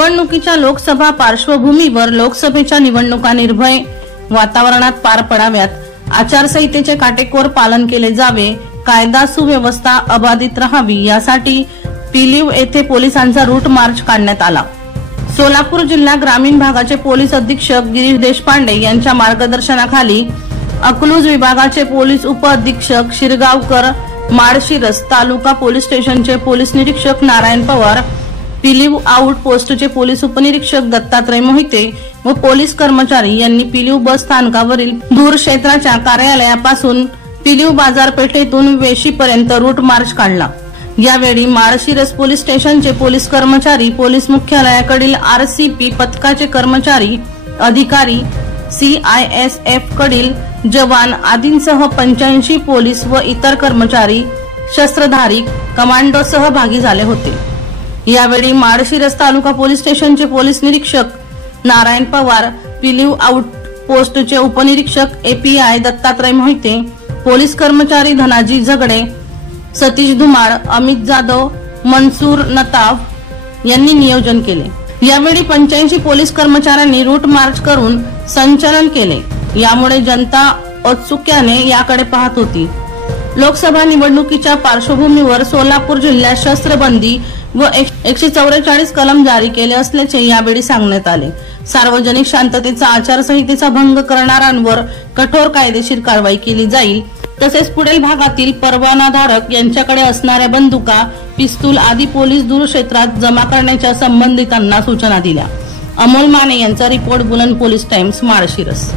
निवडणुकीच्या लोकसभा पार्श्वभूमीवर लोकसभेच्या निवडणुका निर्भय वातावरणात पार पडाव्यात, आचारसंहितेचे काटेकोर पालन केले जावे, कायदा सुव्यवस्था अबाधित राहावी यासाठी पिलीव येथे पोलिसांचा रूट मार्च काढण्यात आला। सोलापूर जिल्हा ग्रामीण भागाचे पोलीस अधीक्षक गिरीश देशपांडे यांच्या मार्गदर्शनाखाली अकलूज विभागाचे पोलीस उप अधीक्षक शिरगावकर, माळशिरस तालुका पोलीस स्टेशनचे पोलीस निरीक्षक नारायण पवार, पिलीव आउट पोस्टचे पोलीस उपनिरीक्षक दत्तात्रय मोहिते व पोलीस कर्मचारी यांनी पिलीव बस स्थानकावरील दूर क्षेत्राच्या कार्यालयापासून पिलीव बाजारपेठेतून वेशीपर्यंत रूट मार्च काढला। यावेळी माळशिरस पोलीस स्टेशनचे पोलीस कर्मचारी, पोलीस मुख्यालयाकडील आरसीपी पथकाचे कर्मचारी, अधिकारी, सीआयएसएफ कडील जवान आदींसह 85 पोलीस व इतर कर्मचारी, शस्त्रधारी, कमांडो सहभागी झाले होते। यावेळी माळशिरस तालुका पोलीस स्टेशनचे पोलीस निरीक्षक नारायण पवार, पिलीव आउट पोस्टचे उपनिरीक्षक एपीआय दत्तात्रय मोहिते, पोलीस कर्मचारी धनाजी झगडे, सतीश धुमाळ, अमित जाधव, मनसूर नताफ यांनी नियोजन केले। यावेळी 85 पोलीस कर्मचाऱ्यांनी रूट मार्च करून संचलन केले। यामुळे जनता औत्सुक्याने याकडे पाहत होती। लोकसभा निवडणुकीच्या पार्श्वभूमीवर सोलापूर जिल्ह्यात शस्त्रबंदी व 144 कलम जारी केले असल्याचे यावेळी सांगण्यात आले। सार्वजनिक शांततेचा आचारसंहितेचा भंग करणाऱ्यांवर कठोर कायदेशीर कारवाई केली जाईल। तसेच पुढील भागातील परवानाधारक यांच्याकडे असणाऱ्या बंदुका, पिस्तूल आदी पोलीस दूर क्षेत्रात जमा करण्याच्या संबंधितांना सूचना दिल्या। अमोल माने यांचा रिपोर्ट, बुलंद पोलीस टाइम्स, माळशिरस।